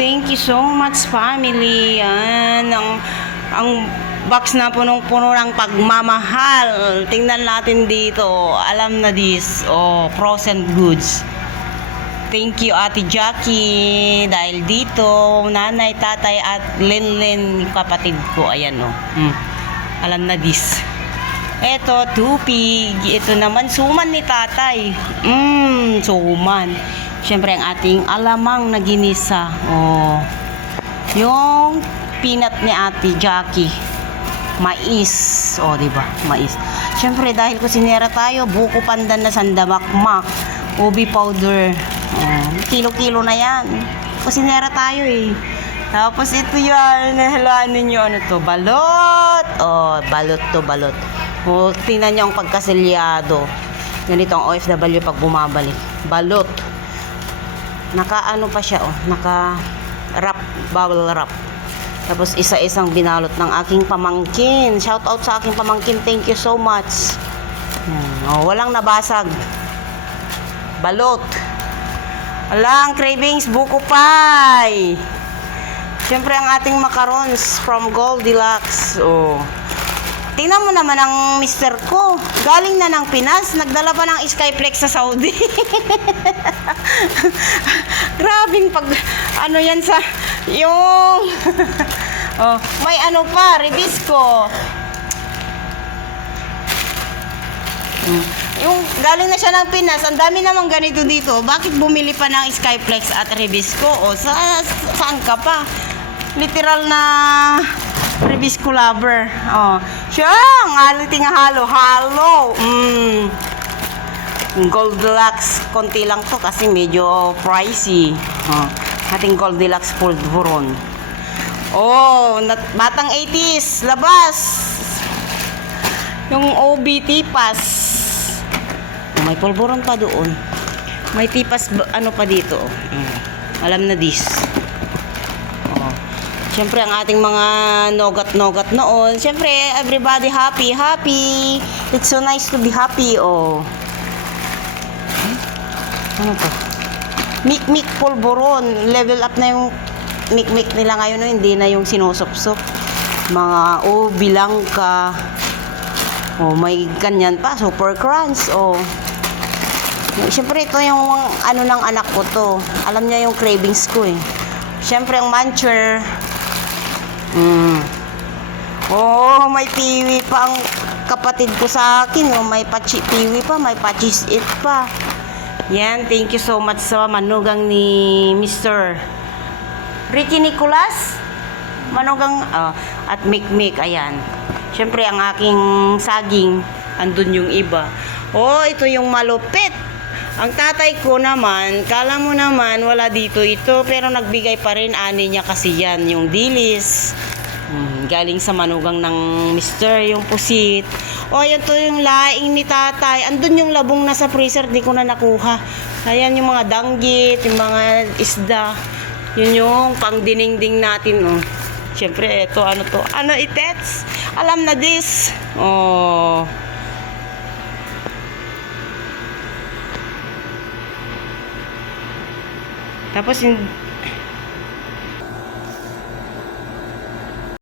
Thank you so much, family. Yan, ang box na punong-puno ng pagmamahal. Tingnan natin dito. Alam na this. Oh, frozen goods. Thank you, Ate Jackie. Dahil dito, nanay, tatay, at Lenlen, kapatid ko. Ayan, oh. Alam na this. Eto, tupig. Ito naman, suman ni tatay. Suman. Siyempre, ang ating alamang na ginisa. Oh. Yung peanut ni Ate Jackie. Mais. Oh, diba? Mais. Siyempre, dahil kusinera tayo, buko pandan na sandamakmak. Ubi powder. Kilo-kilo na yan. Kusinera tayo eh. Tapos ito yan. Nahalaan ninyo. Ano to? Balot. Oh, balot to, balot. Oh, tingnan nyo ang pagkaselyado. Ganito ang OFW pag bumabalik. Balot. Naka-ano pa siya, oh. Naka-wrap. Bubble wrap. Tapos isa-isang binalot ng aking pamangkin. Shout out sa aking pamangkin. Thank you so much. Oh, walang nabasag. Balot. Walang cravings, buko pie. Siyempre ang ating macarons from Goldilocks. Oh. Tingnan mo naman ang mister ko. Galing na ng Pinas, nagdala pa ng Skyflex sa Saudi. Grabing pag ano yan sa yung oh, may ano pa, Ribisco. Yung galing na siya ng Pinas, ang dami namang ganito dito. Bakit bumili pa ng Skyflex at Ribisco? O saan ka pa? Literal na Ribisco lover. Oh, siya, ang aliting halo-halo. Goldilocks, konti lang to kasi medyo pricey. Oh, ating Goldilocks pulveron. Oh, batang 80s, labas. Yung OB tipas. May pulburon pa doon. May tipas ano pa dito. Alam na this. Oh. Siyempre ang ating mga nogat-nogat noon. Siyempre everybody happy. It's so nice to be happy. Oh. Ano to? Mik-mik pulburon. Level up na yung mik-mik nila ngayon. No? Hindi na yung sinusop-sop. Mga bilangka. Oh, may ganyan pa. Super crunch. Oh. Siyempre, ito yung ano ng anak ko to. Alam niya yung cravings ko eh. Siyempre, ang muncher. Oh, may piwi pa ang kapatid ko sa akin. Oh, may piwi pa, may pachis it pa. Yan, thank you so much sa manugang ni Mr. Ricky Nicolas. Manugang, at Mikmik, ayan. Siyempre, ang aking saging, andun yung iba. Oh, ito yung malupit. Ang tatay ko naman, kala mo naman wala dito ito, pero nagbigay pa rin, ani niya kasi yan, yung dilis. Galing sa manugang ng Mr. yung pusit. O, yan to yung laing ni tatay. Andun yung labong nasa freezer, di ko na nakuha. Ayan yung mga danggit, yung mga isda. Yun yung pang diningding natin, oh. Siyempre, ito, ano to? Ano itets? Alam na this. Oh. Tapos